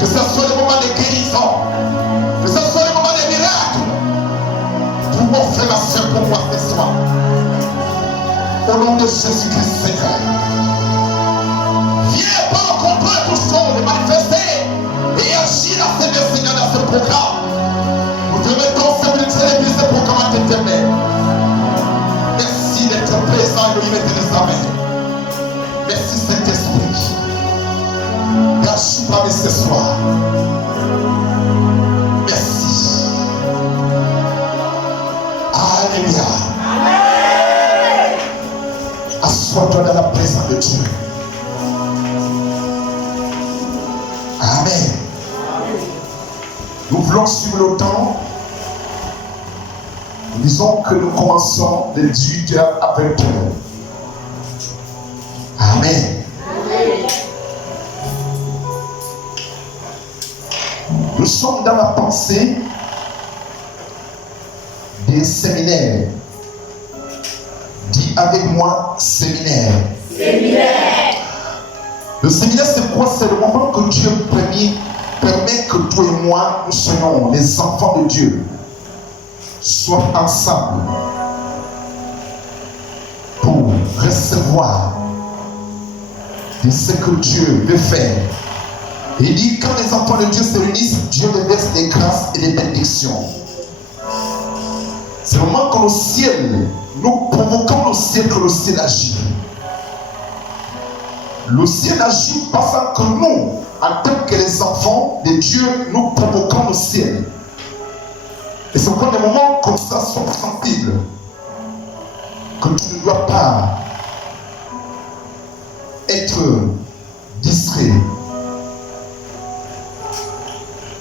Que ce soit le moment de guérison. Que ce soit le moment des miracles. Pour mon frère, ma soeur, pour moi ce soir. Au nom de Jésus-Christ, Seigneur. Viens pas comprendre tout ça, de manifester et agir à ce Seigneur dans ce programme. Nous te mettons ce programme à tes mains. Merci d'être présent et de lui mettre les amens. Merci Saint-Esprit. Gâche pas ce soir. Merci. Alléluia. Assois-toi dans la présence de Dieu. Amen. Nous voulons suivre le temps. Nous disons que nous commençons de 18h à 20h. Amen. Nous sommes dans la pensée des séminaires. Dis avec moi, séminaire. Séminaire. Le séminaire, c'est quoi? C'est le moment que Dieu permet que toi et moi, nous soyons les enfants de Dieu, soient ensemble pour recevoir de ce que Dieu veut faire. Et il dit, quand les enfants de Dieu se réunissent, Dieu déverse des grâces et des bénédictions. C'est le moment que le ciel, nous provoquons le ciel, que le ciel agit. Le ciel agit parce que nous, en tant que les enfants de Dieu, nous provoquons le ciel. Et c'est pourquoi des moments comme ça sont sensibles, que tu ne dois pas être distrait.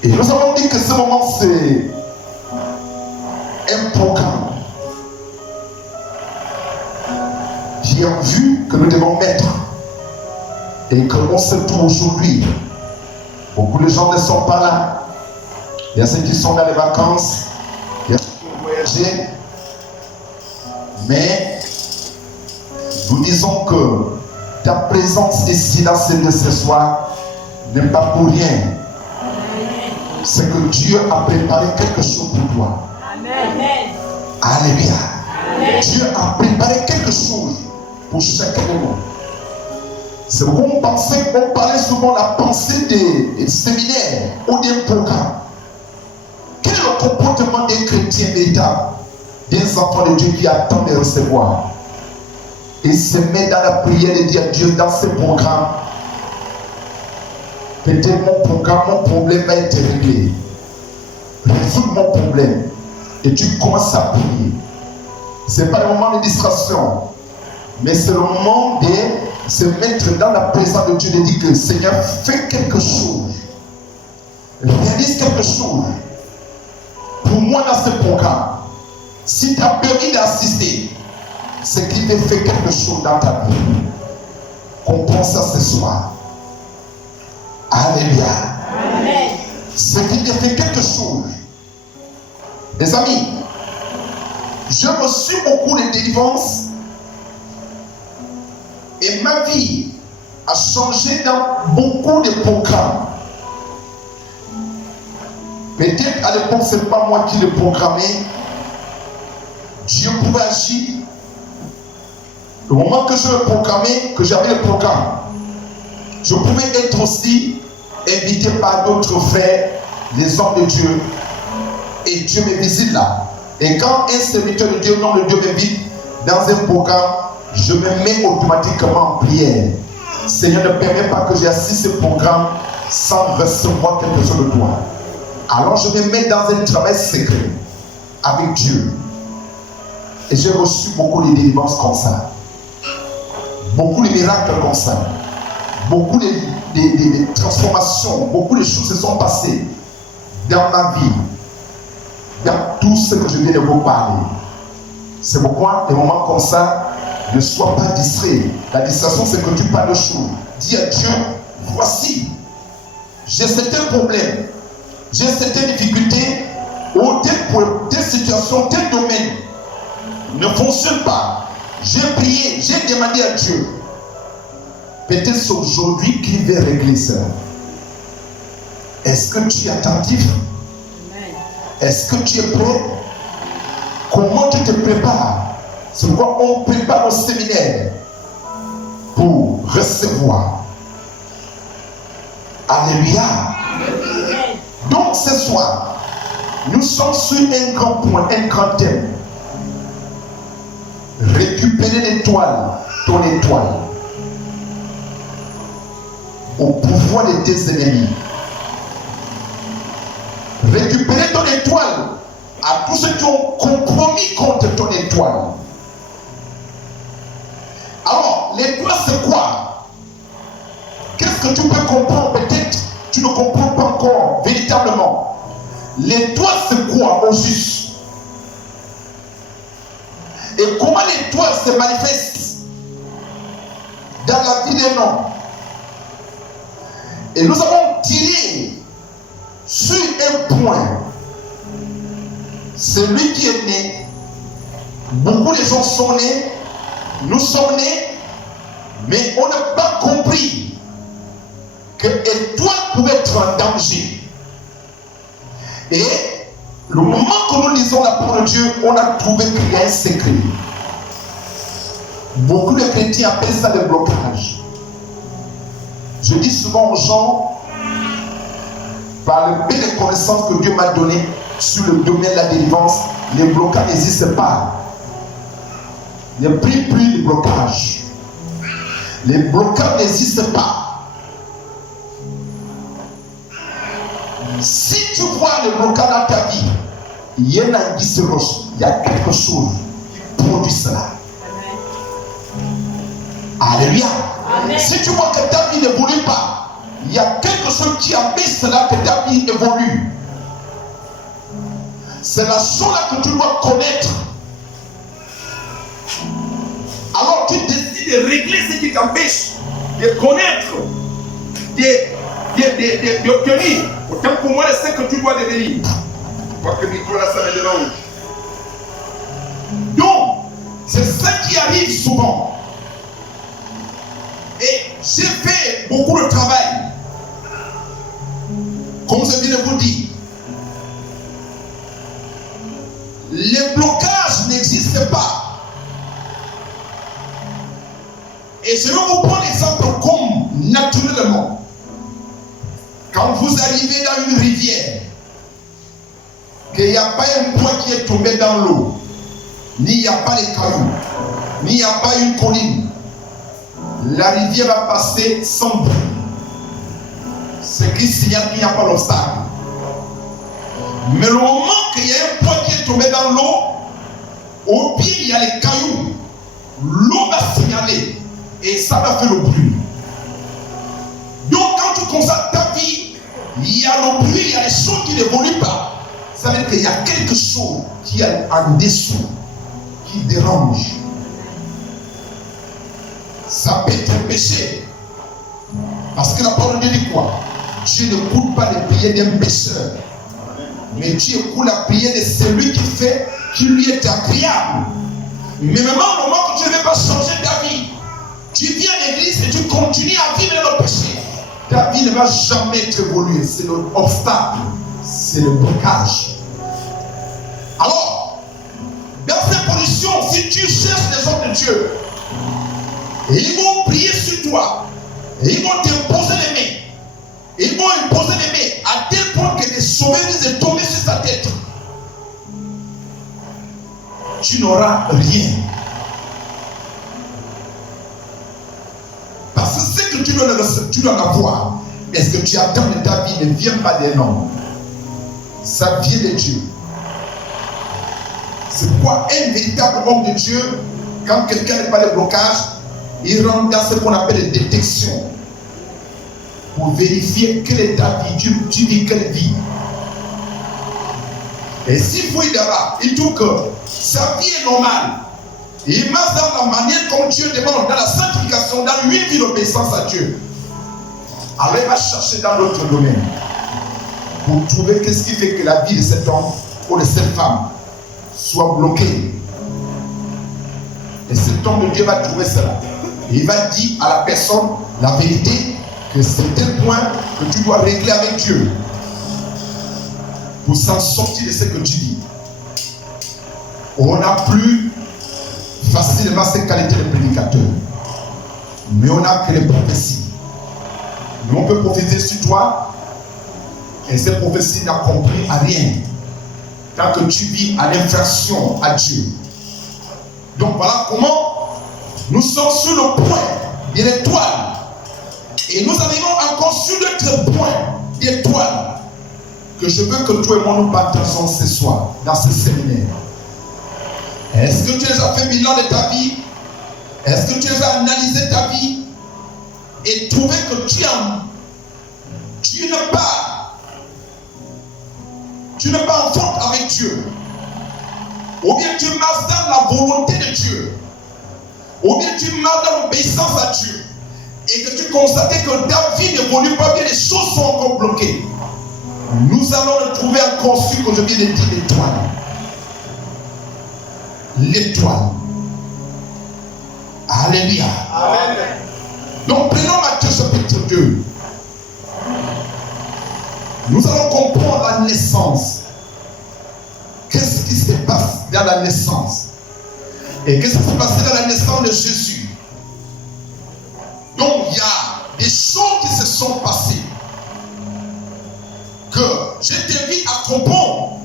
Et nous avons dit que ce moment c'est un programme. J'ai en vue que nous devons mettre. Et que on se trouve aujourd'hui. Beaucoup de gens ne sont pas là. Il y a ceux qui sont dans les vacances. Il y a ceux qui ont voyagé. Mais nous disons que ta présence ici dans ce soir n'est pas pour rien. C'est que Dieu a préparé quelque chose pour toi. Amen. Alléluia. Amen. Dieu a préparé quelque chose pour chacun de nous. C'est pourquoi on parlait souvent de la pensée des séminaires ou des programmes. Quel est le comportement des chrétiens véritables, des enfants de Dieu qui attendent de recevoir? Et se met dans la prière et dire à Dieu, dans ce programme, peut-être mon problème va être réglé. Résoudre mon problème. Et tu commences à prier. Ce n'est pas le moment de distraction, mais c'est le moment de se mettre dans la présence de Dieu et dire que Seigneur, fais quelque chose. Réalise quelque chose. Pour moi dans ce programme, si tu as permis d'assister, c'est qu'il te fait quelque chose dans ta vie. Comprends ça ce soir. Alléluia. Amen. C'est qu'il te fait quelque chose. Les amis, je reçu beaucoup de délivrances et ma vie a changé dans beaucoup de programmes. Peut-être à l'époque, ce n'est pas moi qui le programmais. Dieu pouvait agir. Le moment que je le programmais, que j'avais le programme, je pouvais être aussi invité par d'autres frères, les hommes de Dieu. Et Dieu me visite là. Et quand un serviteur de Dieu, nom de Dieu m'invite dans un programme, je me mets automatiquement en prière. Seigneur, ne permet pas que j'assiste ce programme sans recevoir quelque chose de toi. Alors je me mets dans un travail secret avec Dieu. Et j'ai reçu beaucoup de délivrances comme ça. Beaucoup de miracles comme ça. Beaucoup de transformations. Beaucoup de choses se sont passées dans ma vie. Dans tout ce que je viens de vous parler. C'est pourquoi, des moments comme ça, ne sois pas distrait. La distraction, c'est que tu parles de choses. Dis à Dieu, voici, j'ai certains problèmes, j'ai certaines difficultés, ou telle situation, tel domaine ne fonctionne pas. J'ai prié, j'ai demandé à Dieu. Peut-être c'est aujourd'hui qu'il va régler ça. Est-ce que tu es attentif? Est-ce que tu es prêt? Comment tu te prépares? C'est pourquoi on prépare au séminaire pour recevoir. Alléluia. Donc ce soir, nous sommes sur un grand point, un grand thème. Récupérer l'étoile, ton étoile, au pouvoir de tes ennemis. Récupérer ton étoile à tous ceux qui ont compromis contre ton étoile. Alors, l'étoile c'est quoi? Qu'est-ce que tu peux comprendre? Peut-être tu ne comprends pas encore véritablement. L'étoile c'est quoi au juste? Et comment l'étoile se manifeste dans la vie des hommes? Et nous avons tiré sur un point. Celui qui est né, beaucoup de gens sont nés, nous sommes nés, mais on n'a pas compris que l'étoile pouvait être en danger. Et le moment que nous lisons la parole de Dieu, on a trouvé qu'il y a un secret. Beaucoup de chrétiens appellent ça le blocage. Je dis souvent aux gens, par le peu de connaissances que Dieu m'a donné sur le domaine de la délivrance, les blocages n'existent pas. Ne prie plus de blocages. Les blocages n'existent pas. Si tu vois le blocage dans ta vie, il y a quelque chose qui produit cela. Alléluia. Si tu vois que ta vie n'évolue pas, il y a quelque chose qui a mis cela que ta vie évolue. C'est la chose-là que tu dois connaître. Alors tu décides de régler ce qui t'empêche de connaître, d'obtenir. Autant pour moi, c'est ce que tu dois devenir. Quoique Nicolas, ça me dérange. Donc, c'est ça qui arrive souvent. Et j'ai fait beaucoup de travail. Comme je viens de vous dire, les blocages n'existent pas. Et je vais vous prendre l'exemple comme naturellement. Quand vous arrivez dans une rivière, qu'il n'y a pas un poids qui est tombé dans l'eau, ni il n'y a pas les cailloux, ni il n'y a pas une colline, la rivière va passer sans bruit. Ce qui signale qu'il n'y a pas d'obstacle. Mais le moment qu'il y a un poids qui est tombé dans l'eau, au pied il y a les cailloux, l'eau va signaler et ça va faire le bruit. Donc quand tu constates ta vie, il y a le bruit, il y a les choses qui n'évoluent pas. Ça veut dire qu'il y a quelque chose qui est en dessous, qui dérange. Ça peut être un péché. Parce que la parole de Dieu dit quoi? Tu n'écoutes pas les prières d'un pécheur, mais tu écoutes la prière de celui qui fait, qui lui est agréable. Mais même au moment où tu ne veux pas changer ta vie, tu viens à l'église et tu continues à vivre dans le péché, ta vie ne va jamais être évoluée. C'est l'obstacle, c'est le blocage. Alors, dans cette position, si tu cherches les hommes de Dieu, ils vont prier sur toi, et ils vont t'imposer les mains, ils vont imposer les mains à tel point que des sauvages de tomber sur sa tête. Tu n'auras rien. Parce que ce que tu dois avoir, est-ce que tu attends de ta vie ne vient pas des hommes. Ça vient de Dieu. C'est pourquoi un véritable homme de Dieu, quand quelqu'un n'est pas de blocage, il rentre dans ce qu'on appelle la détection. Pour vérifier quelle est ta vie, tu vis quelle vie. Et s'il faut y là-bas, il trouve que sa vie est normale. Il marche dans la manière comme Dieu demande, dans la sanctification, dans une vie d'obéissance à Dieu. Alors il va chercher dans l'autre domaine pour trouver qu'est-ce qui fait que la vie de cet homme ou de cette femme soit bloquée. Et cet homme de Dieu va trouver cela. Et il va dire à la personne la vérité, que c'est tel point que tu dois régler avec Dieu. pour s'en sortir de ce que tu dis. On n'a plus facilement ces qualités de prédicateur, mais on n'a que les prophéties. Mais on peut prophétiser sur toi, et ces prophéties n'accomplissent à rien tant que tu vis à l'infraction à Dieu. Donc voilà comment nous sommes sur le point de l'étoile. Et nous arrivons encore sur notre point d'étoile que je veux que toi et moi nous partageons ce soir dans ce séminaire. Est-ce que tu les as fait bilan de ta vie? Est-ce que tu les as analysé ta vie et trouvé que tu n'es pas en faute avec Dieu? Ou bien tu marches dans la volonté de Dieu? Ou bien tu marches dans l'obéissance à Dieu et que tu constates que ta vie n'évolue pas bien, les choses sont encore bloquées? Nous allons le trouver encore sur que je viens de dire l'étoile. L'étoile. Alléluia. Amen. Donc prenons Matthieu chapitre 2. Nous allons comprendre la naissance. Qu'est-ce qui se passe dans la naissance? Et qu'est-ce qui s'est passé dans la naissance de Jésus? Donc il y a des choses qui se sont passées que je t'invite à comprendre.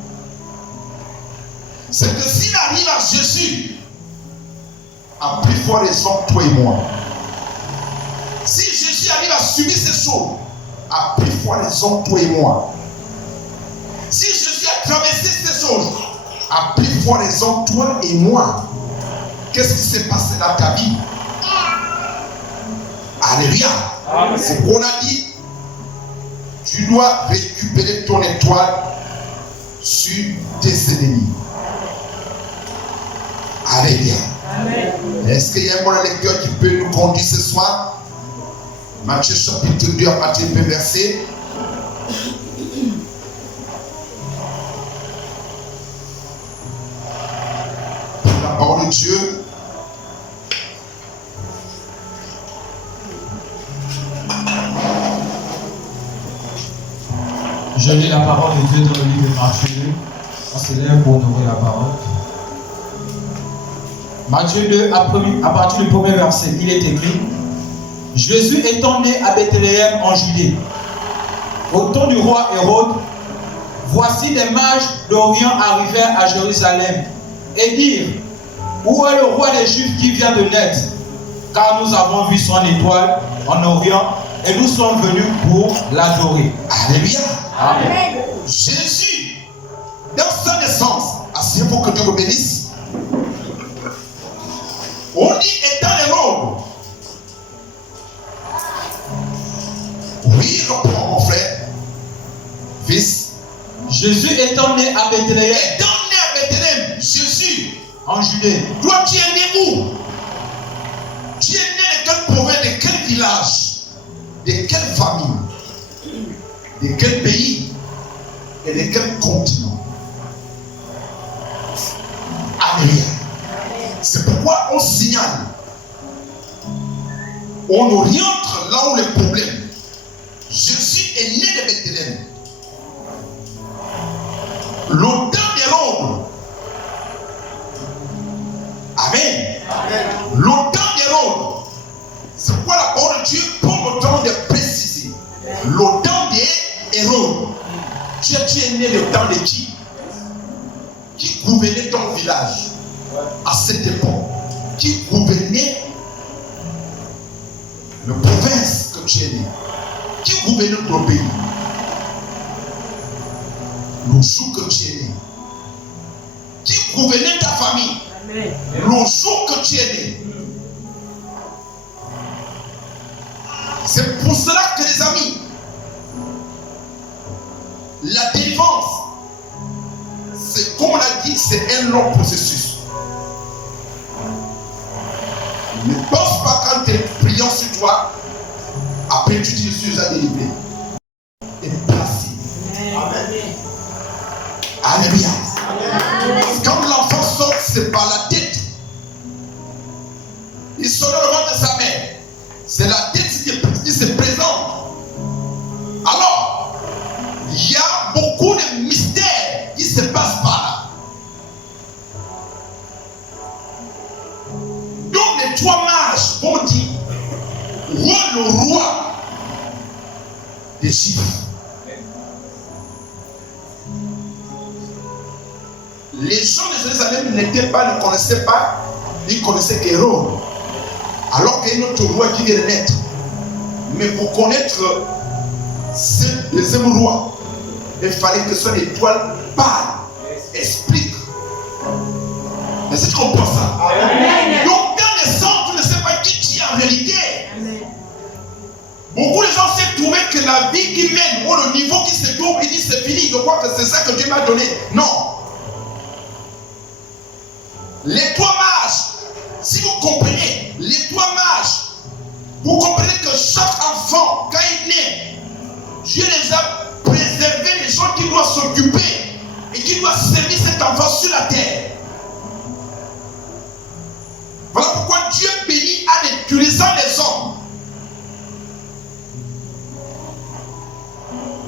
C'est que s'il arrive à Jésus, à plus forte raison toi et moi. Si Jésus arrive à subir ces choses, à plus forte raison toi et moi. Si Jésus a traversé ces choses, à plus forte raison toi et moi. Qu'est-ce qui s'est passé dans ta vie? Alléluia. C'est qu'on a dit. Tu dois récupérer ton étoile sur tes ennemis. Alléluia. Est-ce qu'il y a un bon lecteur qui peut nous conduire ce soir? Matthieu chapitre 2 à partir du verset. Pour la parole de Dieu. Je lis la parole de Dieu dans le livre de Matthieu. On se lève pour honorer la parole. Matthieu 2, à partir du premier verset, il est écrit: Jésus étant né à Bethléem en Judée, au temps du roi Hérode, voici des mages d'Orient arrivèrent à Jérusalem et dirent: Où est le roi des Juifs qui vient de naître? Car nous avons vu son étoile en Orient et nous sommes venus pour l'adorer. Alléluia. Amen. Jésus, dans sa naissance, asseyez-vous que Dieu vous bénisse. On dit étant Hérode. Oui, reprends mon frère. Fils. Jésus étant né à Bethléem. Étant né à Bethléem, Jésus, en Judée. Toi, tu es né où? Tu es né de quelle province, de quel village, de quelle famille, de quel pays et de quel continent? Alléluia. C'est pourquoi on signale, on oriente là où les problèmes. Jésus est né de Bethléem. L'automne d'Hérode. Amen. L'automne d'Hérode. C'est pourquoi la parole de Dieu prend le temps de préciser. L'automne d'Hérode. Tu es né le temps de qui? Qui gouvernait ton village à cette époque? Qui gouvernait la province que tu es né? Qui gouvernait ton pays? Le jour que tu es né. Qui gouvernait ta famille? Le jour que tu es né. C'est pour cela que les amis, la défense, c'est comme on a dit, c'est un long processus. Ne pense pas quand tu es priant sur toi, après tu dis je suis déjà délivré. Et placé. Amen. Alléluia. Quand l'enfant sort, c'est par la tête. Il sort dans le ventre de sa mère. C'est la tête qui se présente. Alors, il y a beaucoup de mystères le roi des Juifs. Les gens de Jérusalem ne connaissaient pas, ils connaissaient Hérode. Alors qu'il y a un autre roi qui vient de naître. Mais pour connaître le deuxième roi, il fallait que son étoile parle, explique. Mais c'est comme ça. Amen. Donc dans les sens, tu ne sais pas qui tu es en réalité. Amen. Beaucoup de gens s'est trouvé que la vie qui mène ou le niveau qui se trouve, il dit c'est fini. Je crois que c'est ça que Dieu m'a donné. Non. Les trois mages, si vous comprenez, les trois mages, vous comprenez que chaque enfant, quand il naît, Dieu les a préservé, les gens qui doivent s'occuper et qui doivent servir cet enfant sur la terre. Voilà pourquoi Dieu bénit en utilisant les hommes.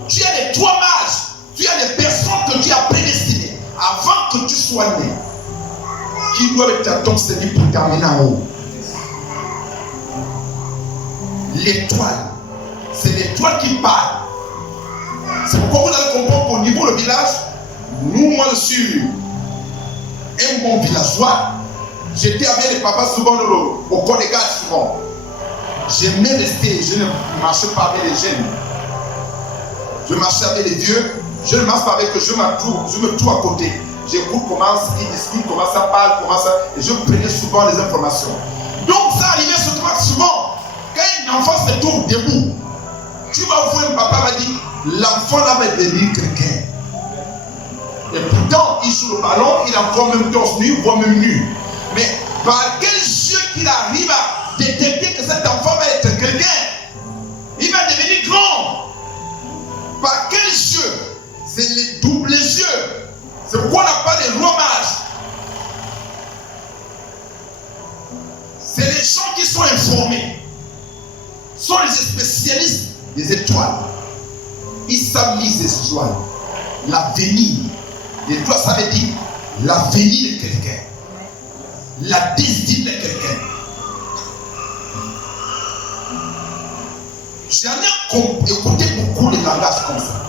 Tu as les trois mages, tu as les personnes que Dieu a prédestinées avant que tu sois né, qui doivent être à ton service pour t'amener en haut. L'étoile, c'est l'étoile qui parle. C'est pourquoi vous allez comprendre qu'au niveau du village, moi je suis un bon villageois. J'étais avec les papas souvent au corps des gars souvent. J'aimais rester, je ne marchais pas avec les jeunes. Je marchais avec les vieux, je ne marche pas avec eux, je me trouve à côté. J'écoute comment ils discutent, comment ça parle, comment ça. Et je prenais souvent les informations. Donc ça arrivait souvent. Quand un enfant se trouve debout, tu vas voir un papa va dire, l'enfant là va devenir quelqu'un. Et pourtant, il joue le ballon, il a encore même torse nu, voire même nu. Mais par quel yeux qu'il arrive à détecter que cet enfant va être quelqu'un? Il va devenir grand. Par quel yeux? C'est les doubles yeux. C'est pourquoi on n'a pas les rois mages. C'est les gens qui sont informés. Sont les spécialistes des étoiles. Ils savent lire les étoiles. L'avenir. L'étoile, ça veut dire l'avenir de quelqu'un. La destinée de quelqu'un. J'en ai écouté beaucoup de langages comme ça.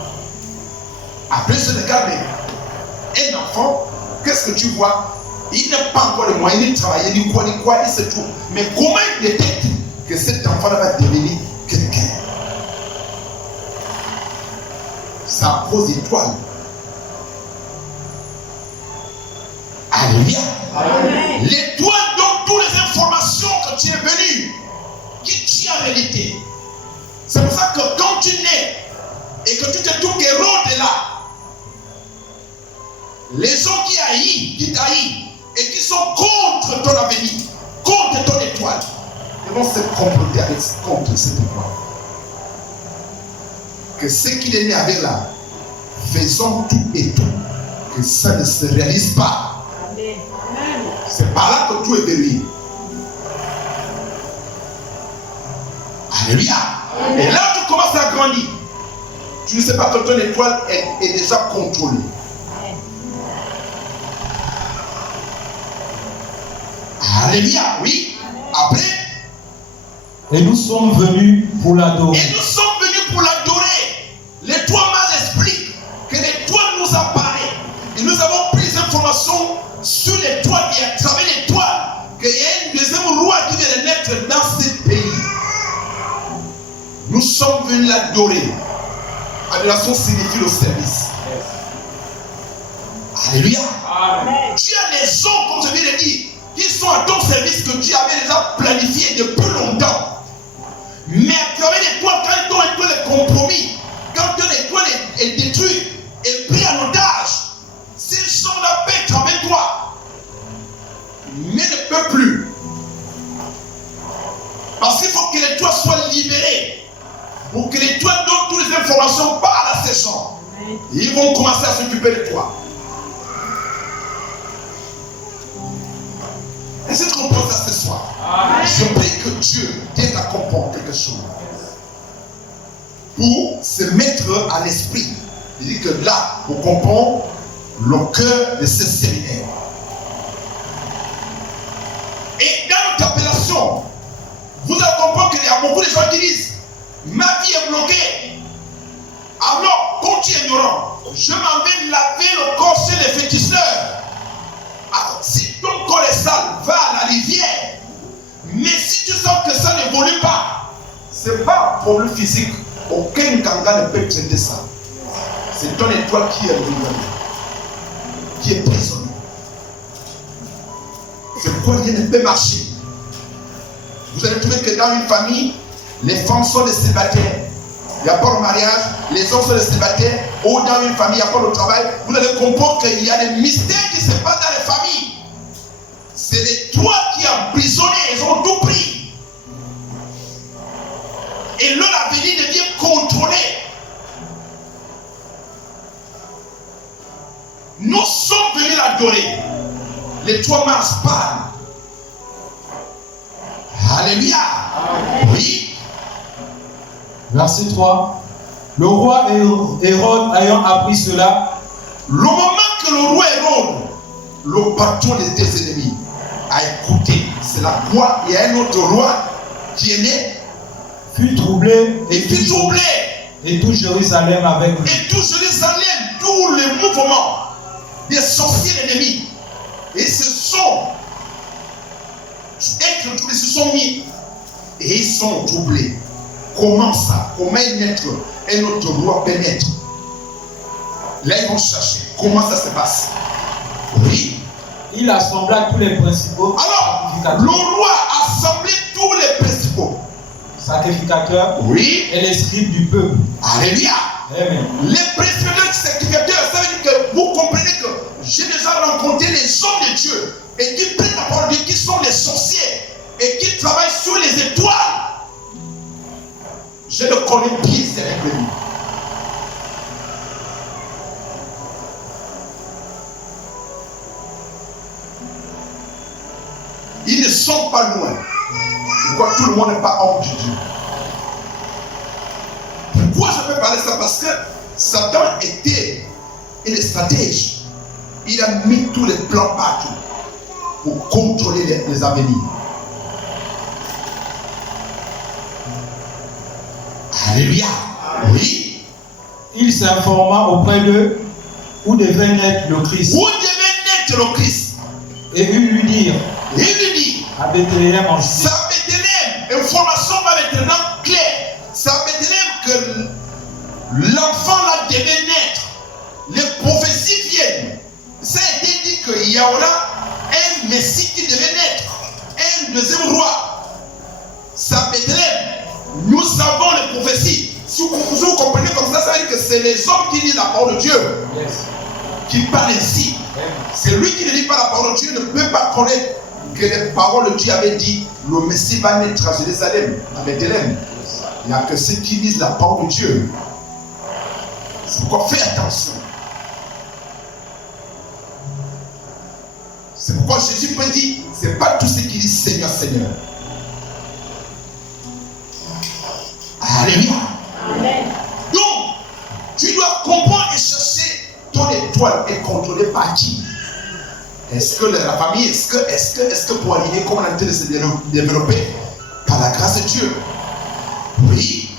Après, je regarde un enfant, qu'est-ce que tu vois? Il n'a pas encore les moyens de travailler, ni quoi, il se trouve. Mais comment il détecte que cet enfant va devenir quelqu'un? Ça pose étoile. Alléluia. L'étoile donne toutes les informations que tu es venu, qui tu es en réalité. C'est pour ça que quand tu nais et que tu te trouves qu'Hérode est là, les gens qui t'haïssent et qui sont contre ton avenir, contre ton étoile, ils vont se comploter contre cette étoile. Que ce qu'il est né avec là, faisons tout et tout, que ça ne se réalise pas. C'est par là que tout est verrouillé. Alléluia. Et là, tu commences à grandir. Tu ne sais pas que ton étoile est déjà contrôlée. Alléluia, oui. Après. Et nous sommes venus pour l'adorer. Et nous sommes venus pour l'adorer. Les trois mages expliquent que l'étoile nous apparaît. Et nous avons pris des informations sur l'étoile et à travers l'étoile qu'il y a une deuxième roi qui vient de naître dans ce pays. Nous sommes venus l'adorer. Adoration signifie le service. Alléluia. Amen. Tu as les gens, comme je viens de dire, qui sont à ton service que Dieu avait déjà planifié depuis longtemps. Mais à travers l'étoile, quand ton étoile est compromis, quand ton étoile est détruite et pris en otage, ces gens-là pètent avec toi, mais ne peuvent plus. Parce qu'il faut que l'étoile soit libérée. Pour que l'étoile donne toutes les informations par à ces gens. Ils vont commencer à s'occuper de toi. Est-ce que tu comprends ça ce soir? Amen. Je prie que Dieu t'aide à comprendre quelque chose. Pour se mettre à l'esprit. Il dit que là, on comprend le cœur de ce séminaire. Et dans notre appellation, vous allez comprendre que y a beaucoup de gens qui disent, ma vie est bloquée. Alors, quand tu es ignorant, je m'en vais laver le corps chez les féticheurs. Alors, si ton corps est sale, va à la rivière. Mais si tu sens que ça n'évolue pas, ce n'est pas un problème physique. Aucun ganga ne peut traiter ça. C'est ton étoile qui est prisonnier. Qui est prisonnier. C'est pourquoi rien ne peut marcher. Vous allez trouver que dans une famille, les femmes sont des célibataires. Il n'y a pas de mariage, les hommes sont des célibataires. Ou dans une famille, il n'y a pas de travail. Vous allez comprendre qu'il y a des mystères qui se passent dans les familles. C'est l'étoile qui a emprisonné, ils ont tout pris. Et leur avenir devient contrôlé. Nous sommes venus l'adorer. Les 3 mars parlent. Alléluia. Oui. Verset 3. Le roi Hérode ayant appris cela, le moment que le roi Hérode, le patron des ennemis, a écouté, c'est la quoi il y a un autre roi qui est né, fut troublé et tout Jérusalem avec lui. Et tout Jérusalem, tous les mouvements des sorciers ennemis, et se sont mis et ils sont troublés. Comment ça? Comment un autre roi peut naître? Là ils vont chercher. Comment ça se passe? Oui. Il assembla tous les principaux. Alors, le roi a assemblé tous les principaux sacrificateurs, oui, et les scribes du peuple. Alléluia. Amen. Les principaux sacrificateurs, ça veut dire que vous comprenez que j'ai déjà rencontré les hommes de Dieu et qui prennent la parole de Dieu, qui sont les sorciers et qui travaillent sur les étoiles. Je le connais bien, c'est l'inconnu. Ils ne sont pas loin. Pourquoi tout le monde n'est pas homme de Dieu? Pourquoi je peux parler ça? Parce que Satan était un stratège. Il a mis tous les plans partout pour contrôler les avenirs. Alléluia. Oui. Il s'informa auprès d'eux où devait naître le Christ. Où devait naître le Christ? Et ils lui dirent, à Bethléem en Judée. C'est à Bethléem. Information va maintenant claire. C'est à Bethléem que l'enfant là devait naître. Les prophéties viennent. Ça a été dit qu'il y aura un Messie qui devait naître. Un deuxième roi. C'est à Bethléem. Nous savons les prophéties. Si vous comprenez comme ça veut dire que c'est les hommes qui disent la parole de Dieu. Yes. Qui parle ici. C'est lui qui ne dit pas la parole de Dieu, ne peut pas connaître que les paroles de Dieu avaient dit le Messie va naître à Jérusalem, à Bethléem. Il n'y a que ceux qui disent la parole de Dieu. C'est pourquoi fais attention. C'est pourquoi Jésus peut dire, ce n'est pas tous ceux qui disent Seigneur, Seigneur. Alléluia. Amen. Donc, tu dois comprendre et chercher ton étoile est contrôlée par qui? Est-ce que la famille, est-ce que pour arriver comme on a été de se développer par la grâce de Dieu? Oui.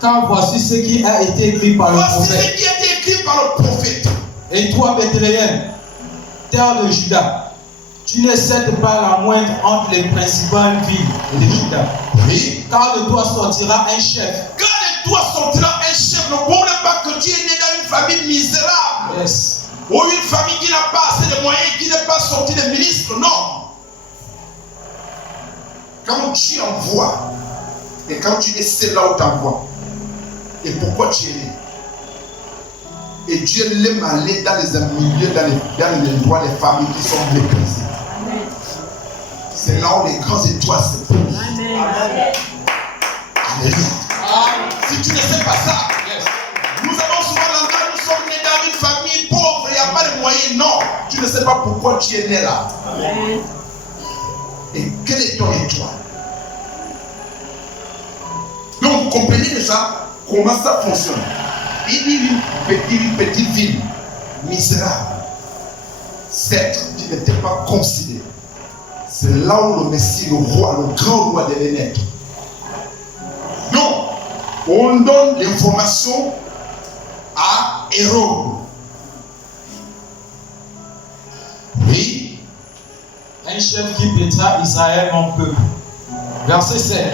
Car voici ce qui a été écrit par le prophète. Voici ce qui a été écrit par le prophète. Et toi, Bethléem, terre de Juda, tu ne cèdes pas la moindre entre les principales villes de Juda. Oui. Car de toi sortira un chef. Car de toi sortira un chef. Ne comprends pas que tu es né dans une famille misérable. Yes. Ou une famille qui n'a pas assez de moyens, qui n'est pas sortie de ministre. Non. Quand tu envoies, et quand tu es, c'est là où tu envoies. Et pourquoi tu es né? Et Dieu l'aime aller dans les milieux, dans les endroits, les familles qui sont méprisées. C'est là où les grandes étoiles se posent. Alléluia. Si tu ne sais pas ça, nous avons souvent l'endroit, nous sommes nés dans une famille pauvre, il n'y a pas de moyens. Non, tu ne sais pas pourquoi tu es né là. Amen. Et quelle est ton étoile? Donc vous comprenez déjà comment ça fonctionne. Il y a une petite ville misérable. Certes, tu n'étais pas considéré. C'est là où le Messie, le roi, le grand roi devait naître. On donne l'information à Hérode. Oui. Un chef qui pétra Israël, mon peuple. Verset 7.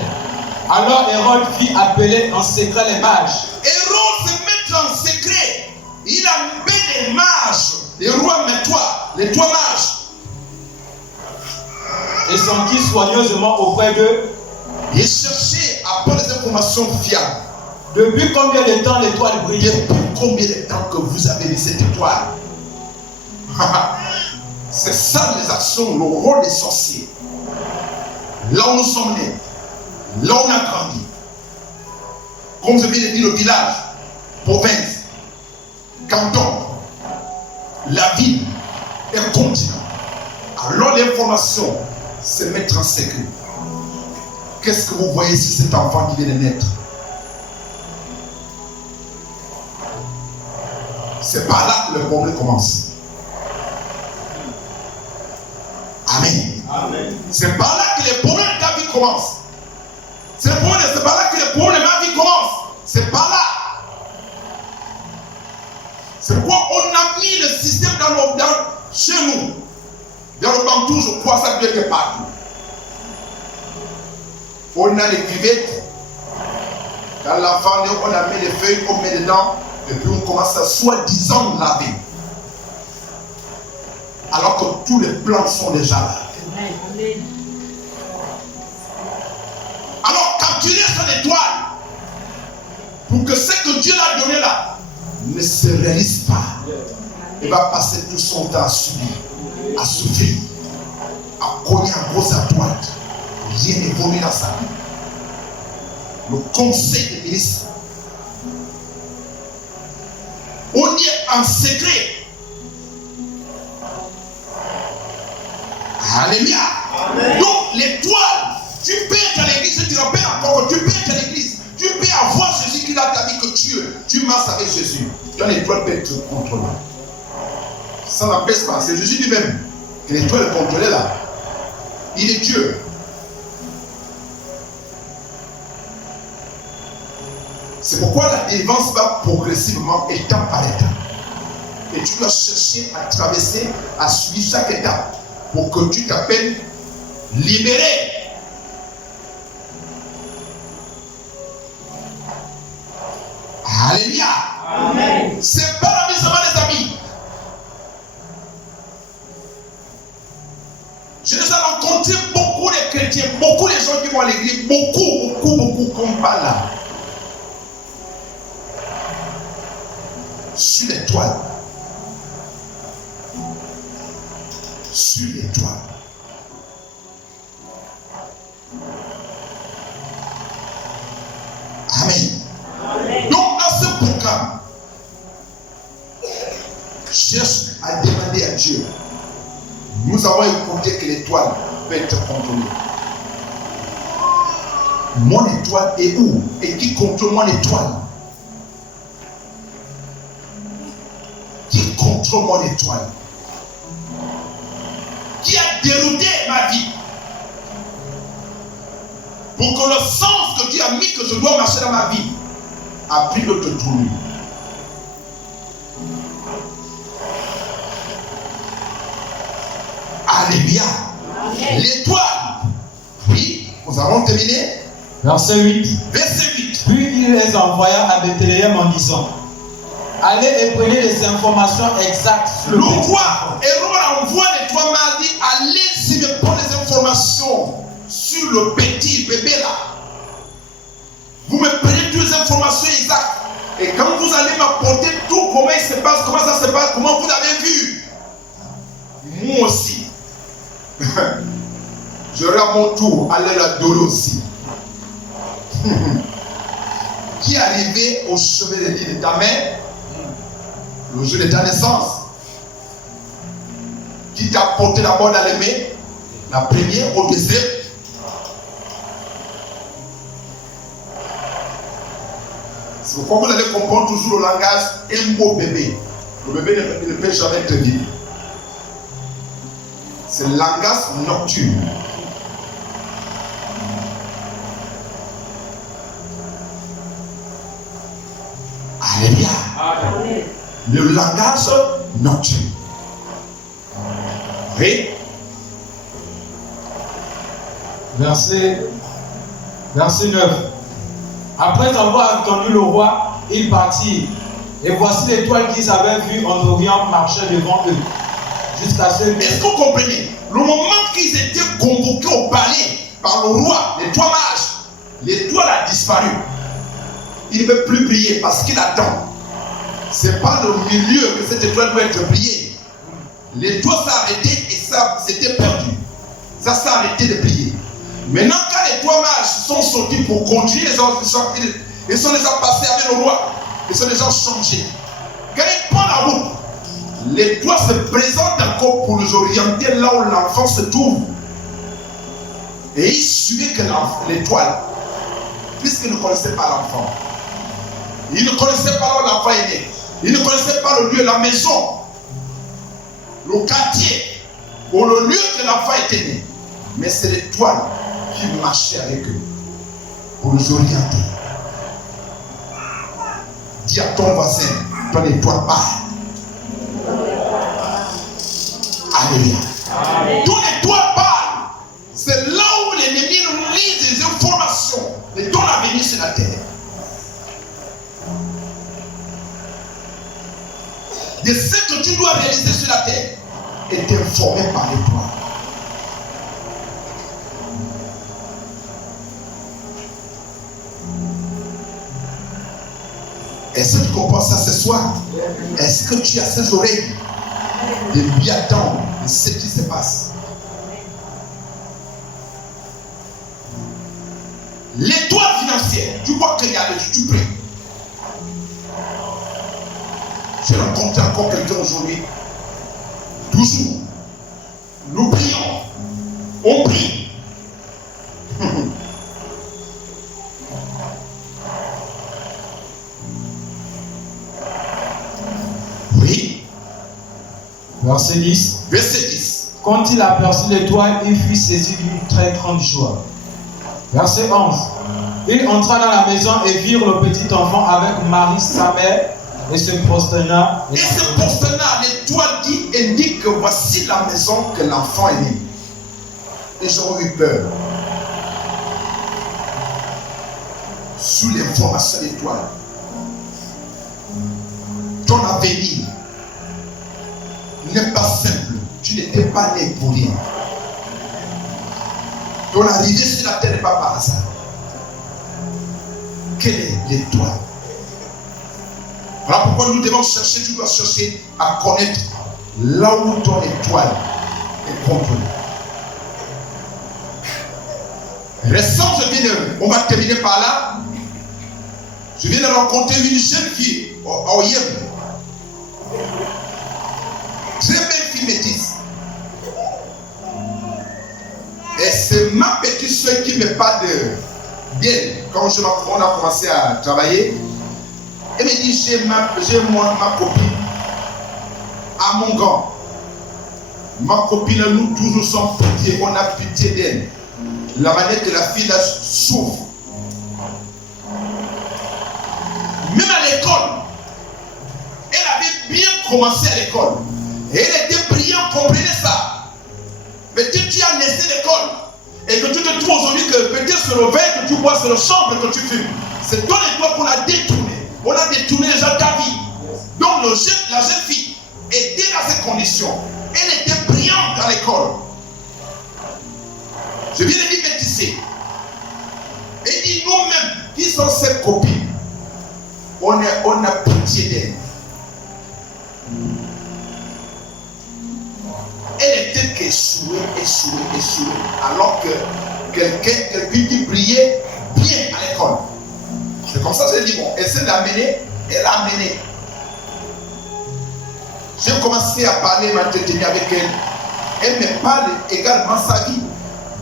Alors Hérode fit appeler en secret les mages. Hérode se met en secret. Il appelle les mages. Les rois, mais toi, les trois mages. Et s'enquit soigneusement auprès d'eux. Il cherchait à prendre des informations fiables. Depuis combien de temps l'étoile brille? Depuis combien de temps que vous avez vu cette étoile? C'est ça les actions, le rôle des sorciers. Là où nous sommes nés, là où on a grandi. Comme je viens de dire, le village, province, canton, la ville et continent. Alors l'information, c'est mettre en secret. Qu'est-ce que vous voyez sur cet enfant qui vient de naître? C'est par là que le problème commence. Amen. Amen. C'est par là que les problèmes de ta vie commencent. C'est par là que les problèmes de ma vie commencent. C'est par là. C'est pourquoi on a mis le système chez nous. Dans le bantou, je crois ça doit être partout. On a les cuvettes. Quand l'enfant naît, on a mis les feuilles, on met dedans. Et puis on commence à soi-disant laver. Alors que tous les plans sont déjà là. Alors quand tu laisses ton étoile, pour que ce que Dieu l'a donné là ne se réalise pas, il va passer tout son temps à subir, à souffrir, à cogner à gros à droite. Rien n'évolue dans sa vie. Le conseil des ministres, on y est en secret. Alléluia. Amen. Donc l'étoile, tu peux être à l'église, tu te rappelles encore que tu peux être à l'église, tu peux avoir Jésus qui a ta vie que tu marches avec Jésus. Ton étoile peut être contrôlée. Ça n'empêche pas, c'est Jésus lui-même que l'étoile est contrôlée là. Il est Dieu. C'est pourquoi la délivrance va progressivement, étape par étape. Et tu dois chercher à traverser, à suivre chaque étape pour que tu t'appelles libéré. Alléluia. Amen. C'est pas l'amusement des amis. Je les ai rencontrés beaucoup de chrétiens, beaucoup de gens qui vont à l'église, beaucoup comme pas là. Sur l'étoile. Sur l'étoile. Amen. Amen. Donc dans ce programme, cherche à demander à Dieu. Nous avons écouté que l'étoile peut être contrôlée. Mon étoile est où? Et qui contrôle mon étoile? Qui contrôle mon étoile? Qui a dérouté ma vie? Pour que le sens que Dieu a mis que je dois marcher dans ma vie a pris l'autre tournure. Alléluia. L'étoile. Oui, nous avons terminé. Verset 8. Verset 8. Puis il les envoya à Bethléem en disant: allez et prenez les informations exactes sur le roi. Hérode envoie les trois mâles, dit allez-y me prendre les informations sur le petit bébé là. Vous me prenez toutes les informations exactes. Et quand vous allez m'apporter tout, comment il se passe, comment ça se passe, comment vous avez vu. Moi aussi. J'aurai à mon tour aller l'adorer aussi. Qui est arrivé au chevet de l'île de ta mère le jour de ta naissance? Qui t'a porté la bonne allumée? La première au deuxième? C'est pourquoi vous allez comprendre toujours le langage un beau bébé. Le bébé ne peut jamais te dire. C'est le langage nocturne. Alléluia. Le langage nocturne. Oui. Verset 9. Après avoir entendu le roi, ils partirent. Et voici l'étoile qu'ils avaient vue en Orient marcher devant eux. Jusqu'à ce que... Est-ce que vous comprenez? Le moment qu'ils étaient convoqués au palais par le roi, les trois mages, l'étoile a disparu. Il ne peut plus briller parce qu'il attend. C'est pas le milieu que cette étoile doit être brillée. L'étoile s'est arrêtée et ça s'était perdu. Ça s'est arrêté de briller. Maintenant, quand les trois mages sont sortis pour conduire, ils sont déjà passés avec le roi. Ils sont déjà changés. Quand ils prennent la route, l'étoile se présente encore pour nous orienter là où l'enfant se trouve. Et ils suivaient que l'étoile, puisqu'ils ne connaissaient pas l'enfant. Ils ne connaissaient pas là où l'enfant est né. Ils ne connaissaient pas le lieu, la maison, le quartier, ou le lieu que l'enfant était né. Mais c'est l'étoile qui marchait avec eux pour nous orienter. Dis à ton voisin, ton étoile parle. Alléluia. Ton étoile parle. C'est là où l'ennemi lise des informations de ton avenir sur la terre. De ce que tu dois réaliser sur la terre est informé par l'étoile. Est-ce que tu comprends ça ce soir? Est-ce que tu as ces oreilles de lui attendre de ce qui se passe? L'étoile financière, tu vois qu'il y a le tu pries. J'ai rencontré encore quelqu'un aujourd'hui. Toujours, nous prions. On prie. Oui. Verset 10. Verset 10. Quand il aperçut l'étoile, il fut saisi d'une très grande joie. Verset 11. Il entra dans la maison et virent le petit enfant avec Marie, sa mère, et se prosterna. Et se prosterna, l'étoile dit, indique que voici la maison que l'enfant est né. Les gens ont eu peur. Sous l'information de l'étoile, ton avenir n'est pas simple. Tu n'étais pas né pour rien. Ton arrivée sur la terre n'est pas par hasard. Quelle est l'étoile? Voilà pourquoi nous devons chercher, tu dois chercher à connaître là où ton étoile est contrôlée. Récemment, on va terminer par là. Je viens de rencontrer une jeune fille au Yémen. Très belle fille métisse. Et c'est ma petite soeur qui me parle de bien. Quand on a commencé à travailler, elle me dit, j'ai ma copine à mon grand. Ma copine, nous tous nous sommes pitié, on a pitié d'elle. La manière que la fille là souffre. Même à l'école, elle avait bien commencé à l'école. Et elle était brillante, comprenez ça. Mais si tu as laissé l'école et que tu te trouves aujourd'hui que peut-être c'est le verre que tu bois, c'est le chambre que tu fumes, c'est ton étoile qu'on a détourné. On a détourné déjà ta vie. Donc la jeune fille était dans ces conditions. Elle était brillante à l'école. Je viens de dire métissé. Et dit nous-mêmes, qui sont ses copines, on a pitié d'elle. Elle était qu'échouée. Alors que quelqu'un qui brillait bien à l'école. C'est comme ça que j'ai dit, bon, essaie d'amener, elle a amené. J'ai commencé à parler, m'entretenir avec elle. Elle me parle également sa vie.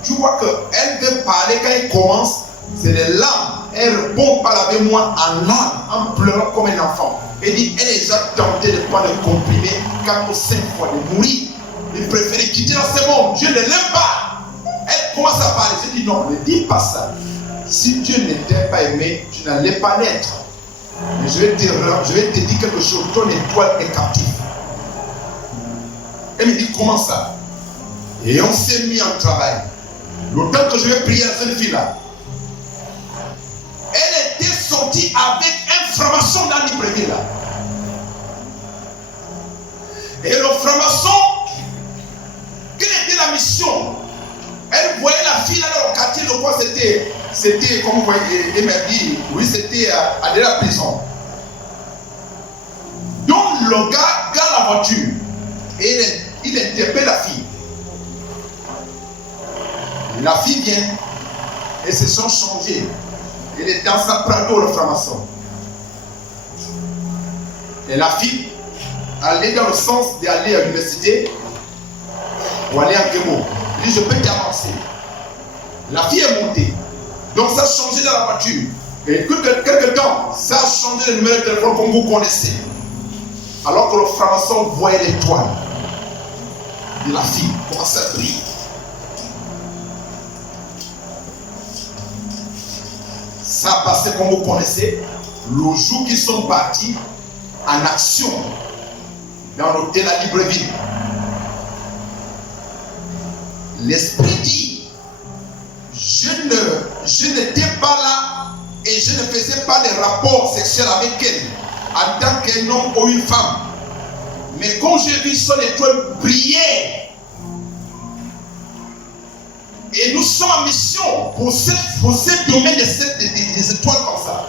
Tu vois qu'elle veut parler quand elle commence, c'est les larmes. Elle répond par avec moi en larmes, en pleurant comme un enfant. Elle dit, elle est déjà tentée de prendre le comprimé 4 ou 5 fois, de mourir. Il préférait quitter dans ce monde. Dieu ne l'aime pas. Elle commence à parler. Je dis non, ne dis pas ça. Si Dieu ne t'a pas aimé, tu n'allais pas naître. Mais je vais te dire quelque chose. Ton étoile est captive. Elle me dit comment ça? Et on s'est mis en travail. Le temps que je vais prier à cette fille-là, elle était sortie avec une franc-maçon dans Libreville. Et le franc-maçon, quelle était la mission? Elle voyait la fille là dans le quartier, de quoi c'était, comme vous voyez, elle m'a dit, oui, c'était à la prison. Donc le gars garde la voiture et il interpelle la fille. La fille vient et se sont changés. Elle est dans sa Prado, le franc-maçon. Et la fille allait dans le sens d'aller à l'université ou aller à Kémo. Il dit, je peux t'avancer. La fille est montée. Donc ça a changé dans la voiture. Et quelque temps, ça a changé le numéro de téléphone comme vous connaissez. Alors que le franc-maçon voyait l'étoile de la fille commencer à briller. Ça a passé comme vous connaissez. Le jour qu'ils sont partis en action dans l'hôtel à Libreville, l'esprit dit, je n'étais pas là et je ne faisais pas de rapport sexuel avec elle en tant qu'un homme ou une femme. Mais quand j'ai vu son étoile briller, et nous sommes en mission pour ce domaine des étoiles comme ça.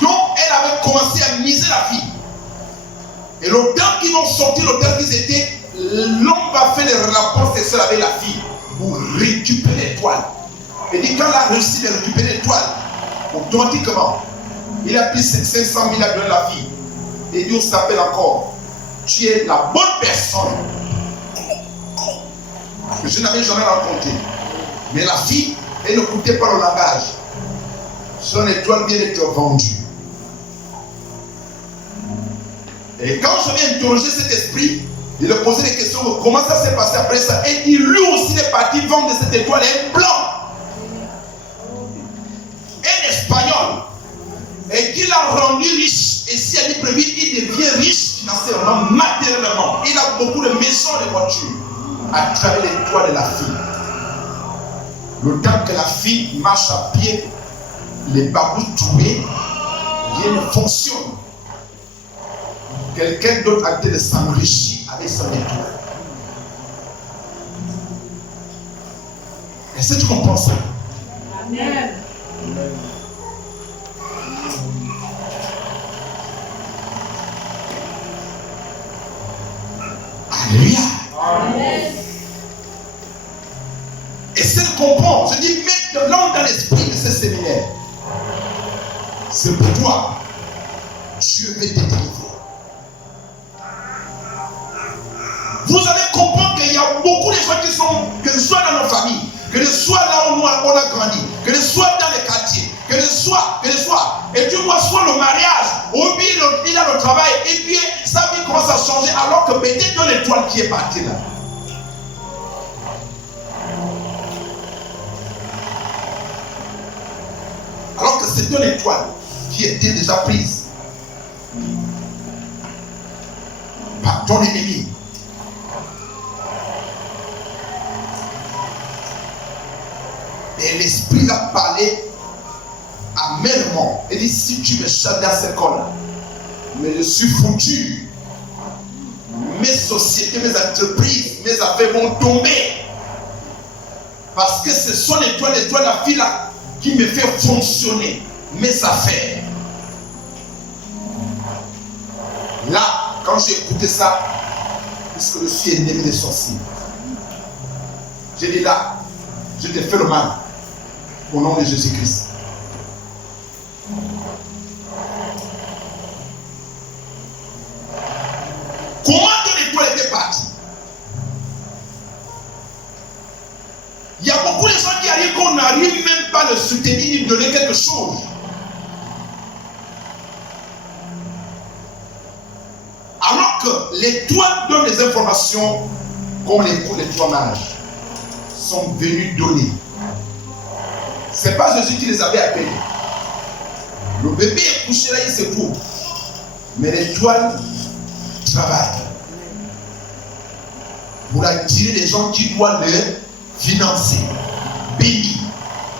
Donc elle avait commencé à miser la fille. Et le temps qu'ils vont sortir, le temps qu'ils étaient, l'homme va faire des rapports sexuels avec la fille pour récupérer l'étoile. Et dit quand il a réussi de récupérer l'étoile, automatiquement, il a pris 500 000 à donner la fille. Et Dieu s'appelle encore, tu es la bonne personne que je n'avais jamais rencontrée. Mais la fille, elle n'écoutait pas le langage. Son étoile vient d'être vendue. Et quand je viens interroger cet esprit, il lui posait des questions, comment ça s'est passé après ça? Et il lui aussi est parti vendre de cette étoile un blanc, un espagnol, et qu'il a rendu riche. Et si elle est prévue, il devient riche financièrement, matériellement. Il a beaucoup de maisons, de voitures, à travers l'étoile de la fille. Le temps que la fille marche à pied, les babous troués, rien ne fonctionne. Quelqu'un d'autre a été de s'enrichir avec son étoile. Est-ce que tu comprends ça? Amen. Alléluia. Amen. Et si elle comprend, je dis, maintenant dans l'esprit de ce séminaire, c'est pour toi. Dieu veut te délivrer. Vous allez comprendre qu'il y a beaucoup de gens qui sont, que ce soit dans nos familles, que ce soit là où on a grandi, que ce soit dans les quartiers, que ce soit, et tu vois soit le mariage, ou bien il a le travail, et puis sa vie commence à changer, alors que peut-être dans l'étoile qui est partie là. Alors que c'est ton étoile qui était déjà prise par ton ennemi. Et l'esprit a parlé amèrement. Il dit, si tu me chasses dans ce corps-là, mais je suis foutu. Mes sociétés, mes entreprises, mes affaires vont tomber. Parce que c'est son étoile, la fille là, qui me fait fonctionner mes affaires. Là, quand j'ai écouté ça, puisque je suis ennemi des sorciers, j'ai dit là, je te fais le mal au nom de Jésus-Christ. Comment ton étoile était partie? Il y a beaucoup de gens qui arrivent qu'on n'arrive même pas à le soutenir ni donner quelque chose. Alors que l'étoile donne des informations comme les trois mages sont venus donner. Ce n'est pas Jésus qui les avait appelés. Le bébé est couché là, il se trouve. Mais l'étoile travaille pour attirer les gens qui doivent le financer, bénir,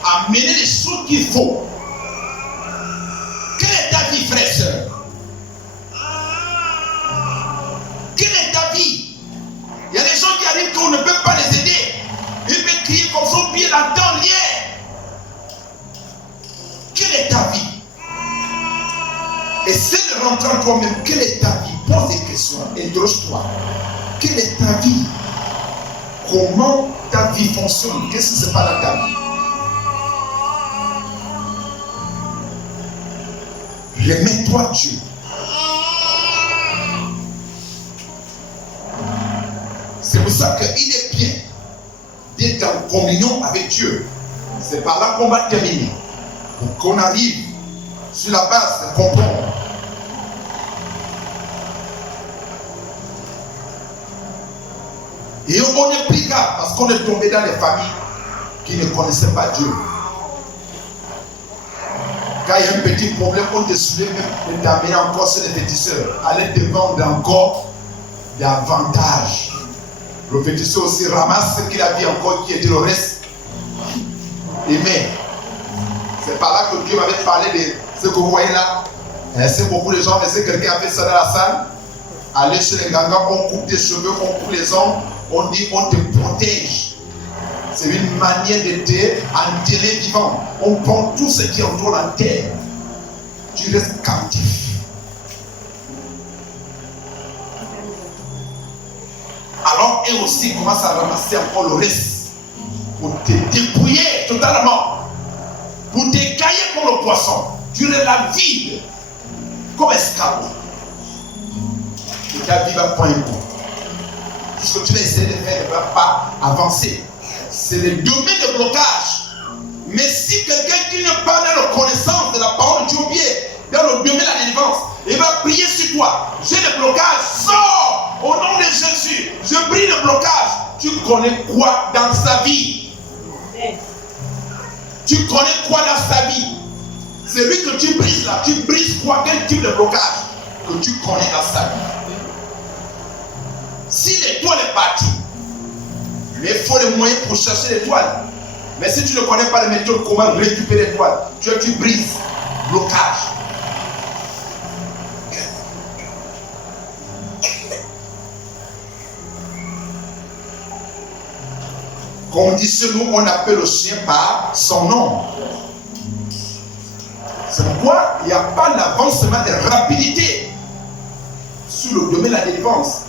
amener les choses qu'il faut. Quelle est ta vie, frère, sœur? Quelle est ta vie? Il y a des gens qui arrivent qu'on ne peut pas les aider. Ils peuvent crier comme son pied dans le lien. Quelle est ta vie? Essaie de rentrer en toi-même. Quelle est ta vie? Pose des questions. Interroge-toi. Quelle est ta vie? Comment ta vie fonctionne? Qu'est-ce qui se passe dans ta vie? Remets-toi à Dieu. C'est pour ça qu'il est bien d'être en communion avec Dieu. C'est par là qu'on va terminer. Pour qu'on arrive sur la base de comprendre. Et on est pris garde parce qu'on est tombé dans les familles qui ne connaissaient pas Dieu. Quand il y a un petit problème, on te soulève même de t'amener encore sur les féticheurs. Aller te vendre encore davantage. Le féticheur aussi ramasse ce qu'il a vu encore qui était le reste. Amen. C'est par là que Dieu m'avait parlé de ce que vous voyez là. C'est beaucoup de gens, mais c'est quelqu'un a fait ça dans la salle. Aller chez les gangas, on coupe tes cheveux, on coupe les ongles, on dit on te protège. C'est une manière de te enterrer vivant. On prend tout ce qui entoure la terre. Tu restes captif. Alors, eux aussi commencent à ramasser encore le reste pour te dépouiller totalement. Pour te cailler comme le poisson. Durer la vie comme esclave. Et ta vie va prendre un coup. Tout ce que tu vas essayer de faire ne va pas avancer. C'est le domaine de blocage. Mais si quelqu'un qui n'a pas de connaissance de la parole de Dieu bien, dans le domaine de la délivrance, il va prier sur toi. J'ai le blocage, sors au nom de Jésus. Je prie le blocage. Tu connais quoi dans sa vie? Tu connais quoi dans sa vie? C'est lui que tu brises là. Tu brises quoi? Quel type de blocage que tu connais dans sa vie? Si l'étoile est partie, mais il faut les moyens pour chercher l'étoile. Mais si tu ne connais pas les méthodes, comment récupérer l'étoile, tu brises. Blocage. Comme dit ce nous, on appelle le chien par son nom. C'est pourquoi il n'y a pas d'avancement de rapidité sur le domaine de la délivrance.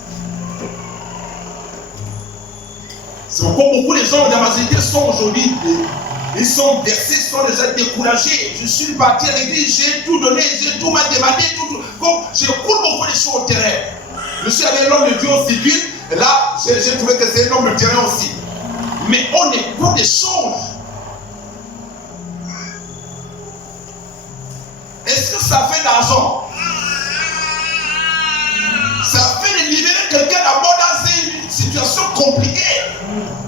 C'est pourquoi beaucoup de gens dans ma société sont aujourd'hui, ils sont versés, ils sont déjà découragés. Je suis parti à l'église, j'ai tout donné, j'ai tout m'a demandé, j'ai coule beaucoup de choses au terrain. Je suis avec l'homme de Dieu au civil, et là, j'ai trouvé que c'est un homme de terrain aussi. Mais on écoute des choses. Est-ce que ça fait d'argent? Ça fait de libérer quelqu'un d'abord dans une situation compliquée.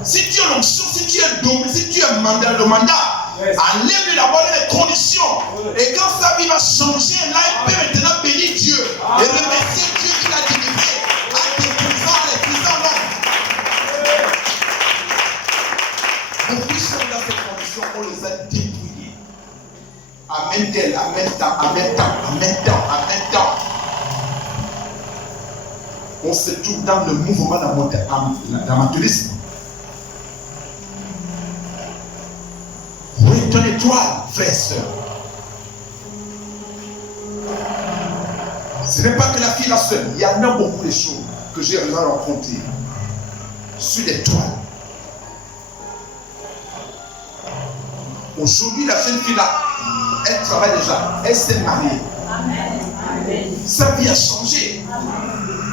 Si tu es l'onction, si tu es le mandat, enlève-lui d'abord les conditions. Et quand sa vie va changer, là, il peut maintenant bénir Dieu et remercier Dieu qui l'a délivré à des prisons, les prisons longues. Beaucoup sont dans ces conditions, on les a dépouillés. Amen tel, amen temps, amen temps, amen temps, amen temps. On se trouve dans le mouvement d'amateurisme. Oui, ton étoile, frère et soeur. Ce n'est pas que la fille la seule. Il y en a beaucoup de choses que j'ai rencontrées sur l'étoile. Aujourd'hui, la jeune fille là, elle travaille déjà. Elle s'est mariée. Sa vie a changé.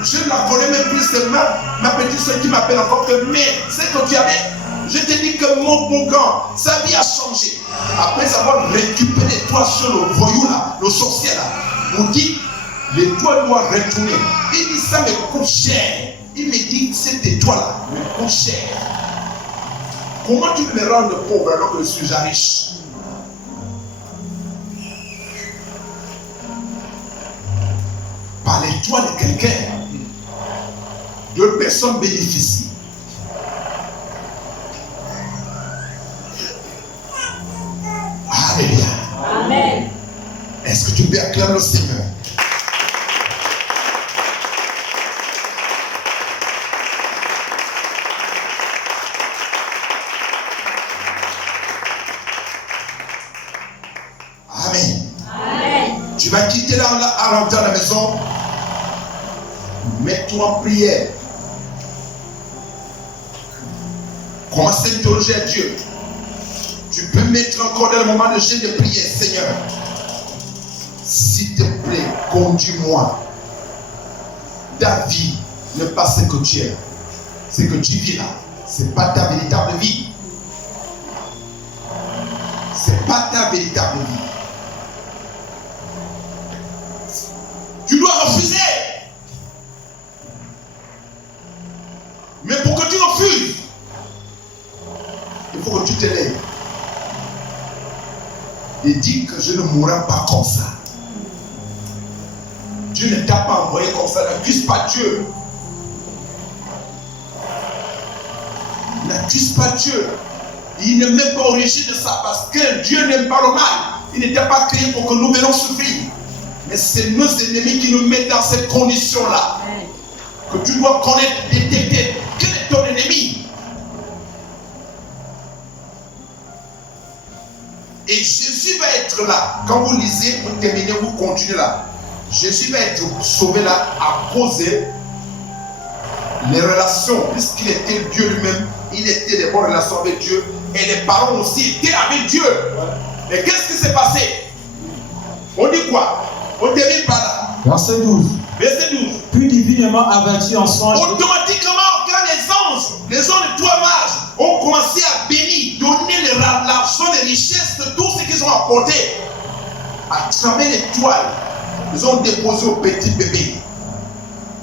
Je ne la connais même plus seulement. Ma petite soeur qui m'appelle encore que, mais c'est que tu avais. Je te dis que mon grand, sa vie a changé. Après avoir récupéré l'étoile sur le voyou là, le sorcier là, on dit, l'étoile doit retourner. Il dit ça me coûte cher. Il me dit cette étoile là me coûte cher. Comment tu peux me rendre pauvre alors que je suis déjà riche? toi de quelqu'un, deux personnes bénéficient. Alléluia. Amen. Est-ce que tu peux acclamer le Seigneur? Amen. Amen. Tu vas quitter là à rentrer à la maison. Mets-toi en prière. Commence à interroger à Dieu. Tu peux mettre encore dans le moment de jeûne de prière. Seigneur, s'il te plaît, conduis-moi. Ta vie n'est pas ce que tu es. Ce que tu vis là, ce n'est pas ta véritable vie. Ce n'est pas ta véritable vie. Tu dois refuser. Mais pour que tu refuses, il faut que tu te lèves et dis que je ne mourrai pas comme ça. Dieu ne t'a pas envoyé comme ça. N'accuse pas Dieu. N'accuse pas Dieu. Il ne met pas origine de ça parce que Dieu n'aime pas le mal. Il n'était pas créé pour que nous venions souffrir. Mais c'est nos ennemis qui nous mettent dans cette condition-là. Que tu dois connaître, détecter. Quel est ton ennemi? Et Jésus va être là. Quand vous lisez, vous terminez, vous continuez là. Jésus va être sauvé là à cause des relations. Puisqu'il était Dieu lui-même, il était des bonnes relations avec Dieu. Et les parents aussi étaient avec Dieu. Et qu'est-ce qui s'est passé? On dit quoi? On termine par là. Verset 12. Verset 12. Puis divinement averti en songe. Automatiquement, quand les anges de trois mages ont commencé à bénir, donner l'argent, les richesses, tout ce qu'ils ont apporté, à travers l'étoile, ils ont déposé au petit bébé.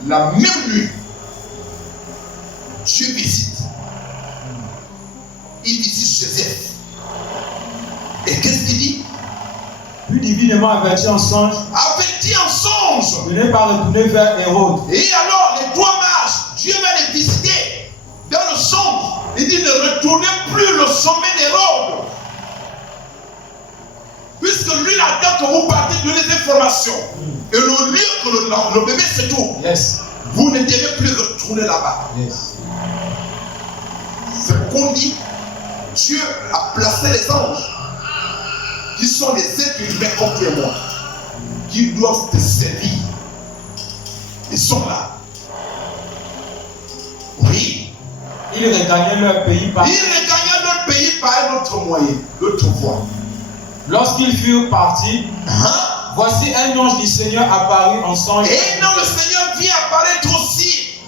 La même nuit, Dieu visite. Il visite Joseph. Et qu'est-ce qu'il dit? Puis divinement averti en songe. Averti en songe. De ne pas retourner vers Hérode. Et alors, les trois mages, Dieu va les visiter dans le songe. Il dit ne retournez plus le sommet d'Hérode. Puisque lui attend que vous partez de les informations. Et le lieu que le bébé se trouve, Yes. vous ne devez plus retourner là-bas. Yes. C'est qu'on dit, Dieu a placé les anges, qui sont des êtres humains comme toi et moi, qui doivent te servir. Ils sont là. Oui. Ils regagnaient leur pays par. Ils regagnaient leur pays par un autre moyen, l'autre voie. Lorsqu'ils furent partis, voici un ange du Seigneur apparut en songe. Et non, le Seigneur vient apparaître aussi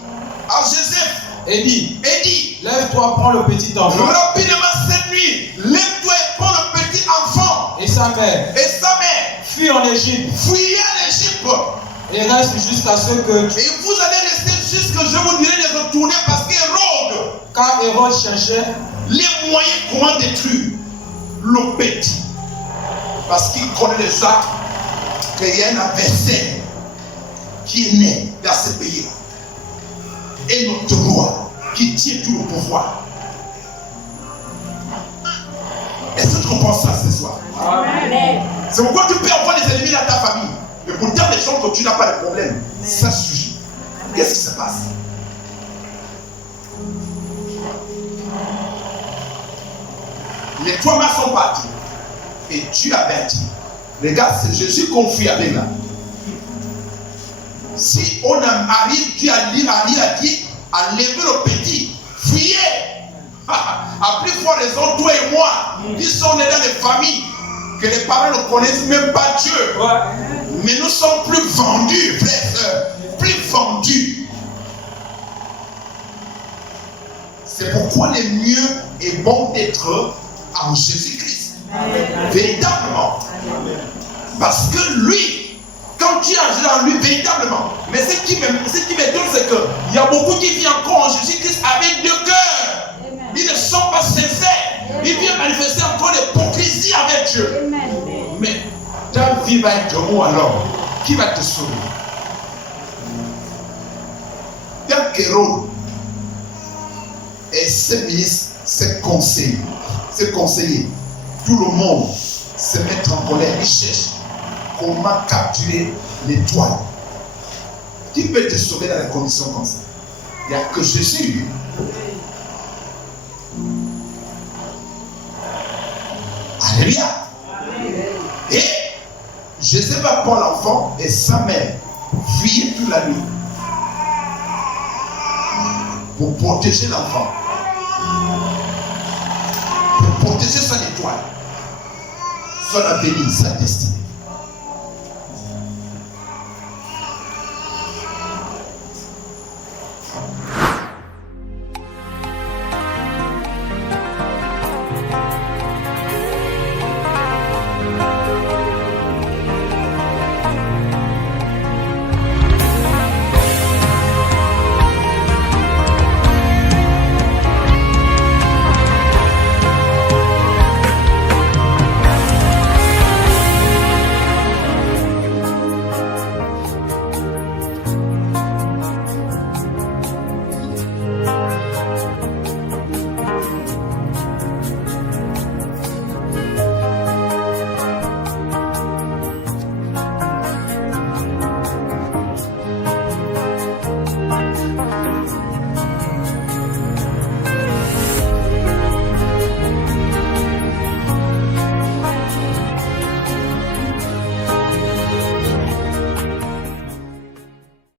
à Joseph. Et dit, lève-toi, prends le petit enfant. Rapidement cette nuit, lève-toi et prends le petit enfant. Et sa mère. Fuis en Égypte. Fuyez en Égypte. Et reste jusqu'à ce que. Et vous allez rester jusqu'à ce que je vous dirai de retourner parce qu'Hérode. Car Hérode cherchait les moyens comment détruire le petit. Parce qu'il connaît les actes qu'il y a un adversaire qui est né dans ce pays. Et notre roi qui tient tout le pouvoir. Est-ce que tu comprends ça ce soir? Amen. C'est pourquoi tu peux avoir des ennemis dans ta famille. Mais pourtant, les gens que tu n'as pas de problème, ça suffit. Qu'est-ce qui se passe? Les trois mains sont partis. Et Dieu avertit. Regarde, c'est Jésus qu'on fuit avec là. Si on arrive, Dieu a dit, enlevez le petit, fuyez. À plus forte raison, toi et moi, qui sommes dans des familles, que les parents ne connaissent même pas Dieu. Mais nous sommes plus vendus, frères et sœurs, plus vendus. C'est pourquoi le mieux est bon d'être en Jésus-Christ. Véritablement. Parce que lui, quand tu agis en lui véritablement, mais ce qui m'étonne, c'est qu'il y a beaucoup qui vivent encore en Jésus-Christ avec deux cœurs. Ils ne sont pas sincères. Ils viennent manifester encore l'hypocrisie avec Dieu. Mais ta vie va être où alors? Qui va te sauver? qu'Hérode et ses ministres, ses conseillers, tout le monde se met en colère. Ils cherchent comment capturer l'étoile. Qui peut te sauver dans les conditions comme ça? Il n'y a que Jésus. Alléluia. Et Jésus va prendre l'enfant et sa mère fuir toute la nuit pour protéger l'enfant, pour protéger son étoile, son avenir, sa destinée.